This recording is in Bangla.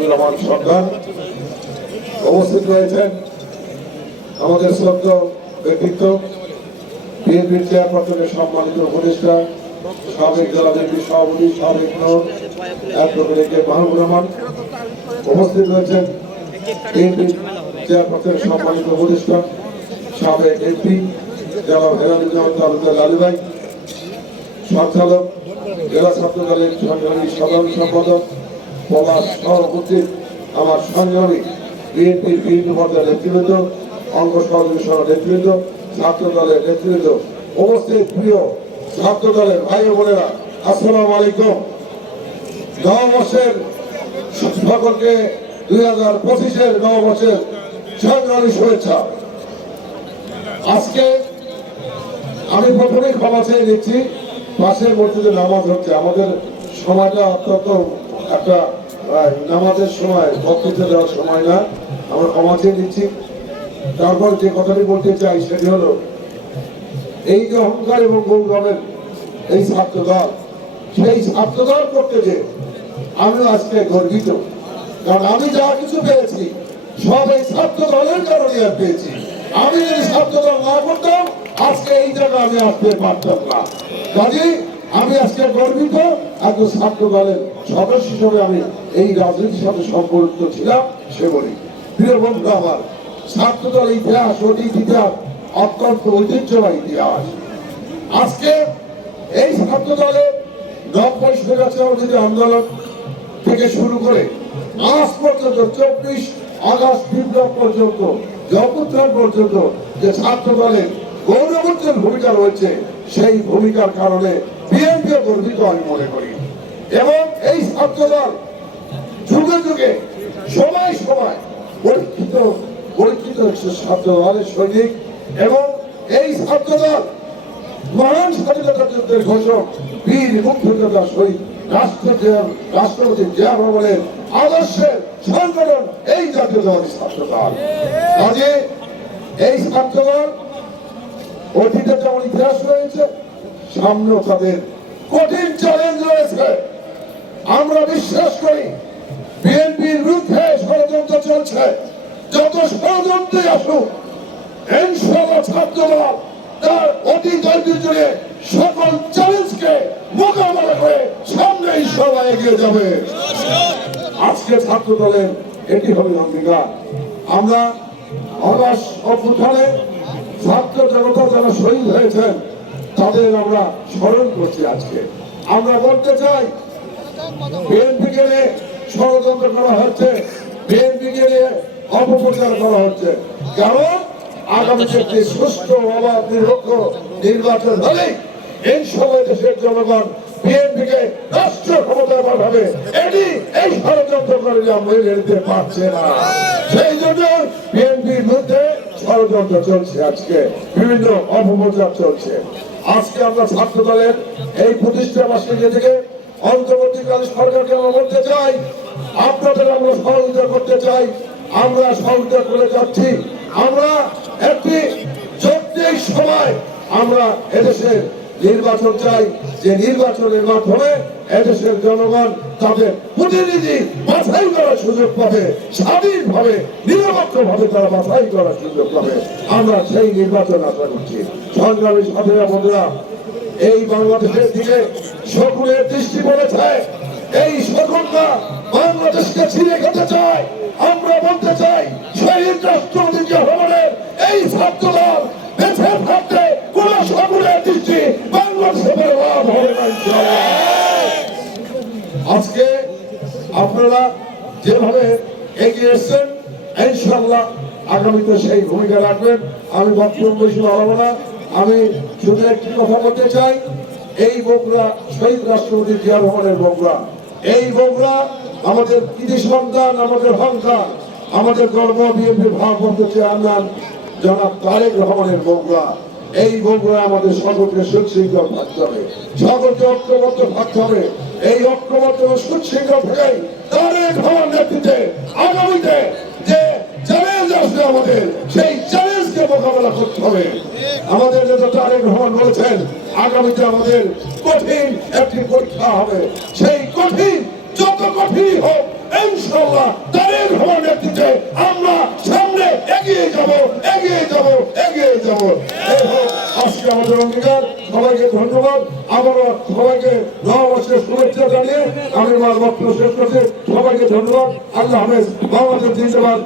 রহমান উপস্থিত রয়েছেন আমাদের শ্রদ্ধ ব্যক্তিত্ব বিএনপির চেয়ারপারসনের সম্মানিত উপদেষ্টা, সাবেক জেলা বিএনপি সভাপতি সাবেক অ্যাডভোকেট মাহমুদ রহমান। উপস্থিত রয়েছেন বিএনপির চেয়ারপারসনের সম্মানিত উপদেষ্টা, সাবেক এমপি জেলা হেরানুজ্জামান তালুকদার লালুভাই সঞ্চালক, জেলা ছাত্র দলের সাধারণ সম্পাদক আমার সংগ্রামী বিএনপির বিভিন্ন পর্যায়ের নেতৃবৃন্দ, অঙ্গ সহযোগী নেতৃবৃন্দ, ছাত্র দলের নেতৃবৃন্দ, উপস্থিত প্রিয় ছাত্র দলের ভাই বোনেরা, আসসালামু আলাইকুম। নববর্ষের সকলকে দুই হাজার পঁচিশের নববর্ষের সংগ্রামী শুভেচ্ছা। আজকে আমি প্রথমেই ক্ষমা চেয়ে নিচ্ছি, পাশের মসজিদে নামাজ হচ্ছে আমাদের সময়টা অত্যন্ত একটা নামাজের সময়, বক্তৃতা দেওয়ার সময় না, আমরা ক্ষমা চেয়ে নিচ্ছি। তারপর যে কথাটি বলতে চাই সেটি হলো, এই যে অহংকার এবং গৌরবের এই ছাত্র দল সেই ছাত্র দল করতে যে আমিও আজকে গর্বিত। কারণ আমি যা কিছু পেয়েছি, সব এই ছাত্র দলের কারণে আর পেয়েছি। আমি যদি ছাত্র না করতাম, আজকে এই জায়গায় আমি আসতে পারতাম না। কাজে আমি আজকে গর্বিত একজন ছাত্র দলের সদস্য হিসেবে আমি এই রাজনীতির সাথে সম্পর্কিত ছিলাম, সে বলি। প্রিয় বন্ধু, আমার ছাত্র দল ইতিহাস অতীত ইতিহাস অত্যন্ত ঐতিহ্যবাহী ইতিহাস। আজকে এই ছাত্র দলে নব্বই স্বৈরাচারী আন্দোলন থেকে শুরু করে আজ পর্যন্ত, চব্বিশ আগস্ট বিপ্লব পর্যন্ত জগত্রাণ পর্যন্ত যে ছাত্র দলের গৌরবর্ধন ভূমিকা রয়েছে, সেই ভূমিকার কারণে বিএনপিও গর্বিত আমি মনে করি। এবং এই ছাত্র দল যুগে যুগে, সময় সময় পরীক্ষিত পরীক্ষিত ছাত্র দলের সৈনিক এবং এই ছাত্র দল মহান স্বাধীনতা যুদ্ধের ঘোষক বীর মুক্তিযোদ্ধা শহীদ রাষ্ট্রপতি রাষ্ট্রপতি জিয়া রহমানের আদর্শের সংগঠন এই জাতীয় দল ছাত্র দল কাজে এই ছাত্র দল অতীতে যেমন ইতিহাস রয়েছে, সামনেও তাদের কঠিন চ্যালেঞ্জ রয়েছে। আমরা বিশ্বাস করি, বিএনপির বিরুদ্ধে ষড়যন্ত্র চলছে। যত ষড়যন্ত্রই আসুক তার ঐতিহ্যে সকল চ্যালেঞ্জকে এগিয়ে যাবে। আজকে ছাত্র দলের এটি আমরা ছাত্র জনতা যারা শহীদ হয়েছেন তাদের আমরা স্মরণ করছি আজকে। আমরা বলতে চাই বিএনপিকে নিয়ে ষড়যন্ত্র করা হচ্ছে বিএনপিকে নিয়ে অপপ্রচার করা হচ্ছে। কারণ আগামীতে একটি সুস্থ অবাধ, নিরপেক্ষ নির্বাচন হলেই এই সময় দেশের জনগণ বিএনপিকে রাষ্ট্র ক্ষমতায় পাঠাবে। এটি এই ষড়যন্ত্র করে মেনে নিতে পারছে না। সেই জন্য বিএনপির মধ্যে ষড়যন্ত্র চলছে আজকে। বিভিন্ন অপপ্রচার চলছে। আজকে আমরা ছাত্র দলের এই প্রতিষ্ঠা বার্ষিকী থেকে অন্তর্বর্তীকালীন সরকারকে আমরা বলতে চাই, আপনাদের আমরা সহযোগিতা করতে চাই, আমরা সহযোগিতা করে যাচ্ছি। আমরা একটি চব্বিশ সময় আমরা এদেশের নির্বাচন চাই। যে নির্বাচনের মাধ্যমে এদেশের জনগণ তাদের প্রতিনিধি বাছাই করার সুযোগ পাবে, স্বাধীনভাবে নিরপেক্ষ ভাবে তারা বাছাই করার সুযোগ পাবে। আমরা সেই নির্বাচন আশা করছি। সংগ্রামী সাথীরা বন্ধুরা, এই বাংলাদেশের দিকে সকলের দৃষ্টি পড়েছে। এই সকলটা বাংলাদেশকে ছিঁড়ে খেতে চায়। আপনারা যেভাবে এগিয়ে এসছেন ইনশাল্লাহ আগামীতে সেই ভূমিকা রাখবেন। আমি বক্তব্য বেশি বাড়াবো না। আমি শুধু একটি কথা বলতে চাই, এই বগুড়া শহীদ রাষ্ট্রপতি জিয়া রহমানের বগুড়া। এই বগুড়া আমাদের কৃতি সন্তান, আমাদের হংকার আমাদের গর্ব বিএনপি ভারপ্রাপ্ত চেয়ারম্যান জনাব তারেক রহমানের বগুড়া। এই বগুড়া আমাদের সকলকে সুশৃঙ্খল থাকতে হবে সকলকে ঐক্যবদ্ধ থাকতে হবে এই ঐক্যবদ্ধ সুশৃঙ্খল থেকেই তারেক রহমান নেতৃত্বে আগামীতে যে চ্যালেঞ্জ আসবে আমাদের, সেই চ্যালেঞ্জকে মোকাবেলা করতে হবে। আমাদের নেতা তারেক রহমান বলেছেন, আগামীতে আমাদের কঠিন একটি পরীক্ষা হবে। সেই কঠিন অঙ্গীকার সবাইকে ধন্যবাদ। আবারও সবাইকে নববর্ষের শুভেচ্ছা জানিয়ে আমি আমার বক্তব্য শেষ করছি। সবাইকে ধন্যবাদ। আল্লাহ হাফেজ। বাংলাদেশ জিন্দাবাদ।